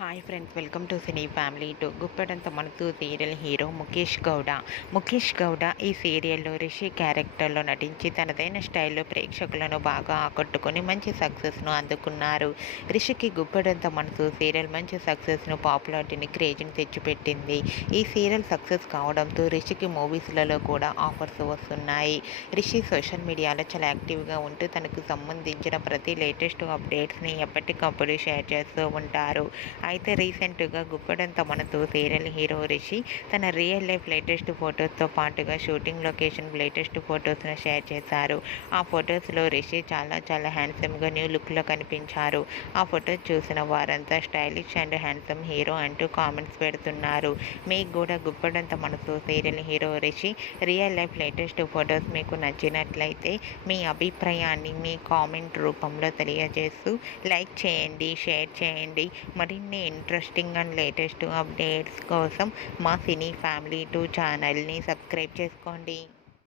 Hi friends, welcome to cine family to Guppedantha మనసు serial hero Mukesh Gowda. Mukesh Gowda ఈ సీరియల్లో రిషి క్యారెక్టర్లో నటించి తనదైన స్టైల్లో ప్రేక్షకులను బాగా ఆకట్టుకొని మంచి సక్సెస్ను అందుకున్నారు. రిషికి గుప్పెడంత మనసు సీరియల్ మంచి సక్సెస్ను, పాపులారిటీని, క్రేజ్ని తెచ్చిపెట్టింది. ఈ సీరియల్ సక్సెస్ కావడంతో రిషికి మూవీస్లలో కూడా ఆఫర్స్ వస్తున్నాయి. రిషి సోషల్ మీడియాలో చాలా యాక్టివ్గా ఉంటూ తనకు సంబంధించిన ప్రతి లేటెస్ట్ అప్డేట్స్ని ఎప్పటికప్పుడు షేర్ చేస్తూ ఉంటారు. అయితే రీసెంట్గా గుప్పెడంత మనసు సీరియల్ హీరో రిషి తన రియల్ లైఫ్ లేటెస్ట్ ఫొటోస్తో పాటుగా షూటింగ్ లొకేషన్ లేటెస్ట్ ఫొటోస్ను షేర్ చేశారు. ఆ ఫొటోస్లో రిషి చాలా హ్యాండ్సమ్గా న్యూ లుక్లో కనిపించారు. ఆ ఫొటోస్ చూసిన వారంతా స్టైలిష్ అండ్ హ్యాండ్సమ్ హీరో అంటూ కామెంట్స్ పెడుతున్నారు. మీకు కూడా గుప్పెడంత మనసు serial hero Rishi real life latest photos మీకు నచ్చినట్లయితే మీ అభిప్రాయాన్ని మీ కామెంట్ రూపంలో తెలియజేస్తూ లైక్ చేయండి, షేర్ చేయండి. మరిన్ని ఇంట్రెస్టింగ్ అండ్ లేటెస్ట్ అప్డేట్స్ కోసం మా సినీ ఫ్యామిలీ 2 ఛానల్ని సబ్స్క్రైబ్ చేసుకోండి.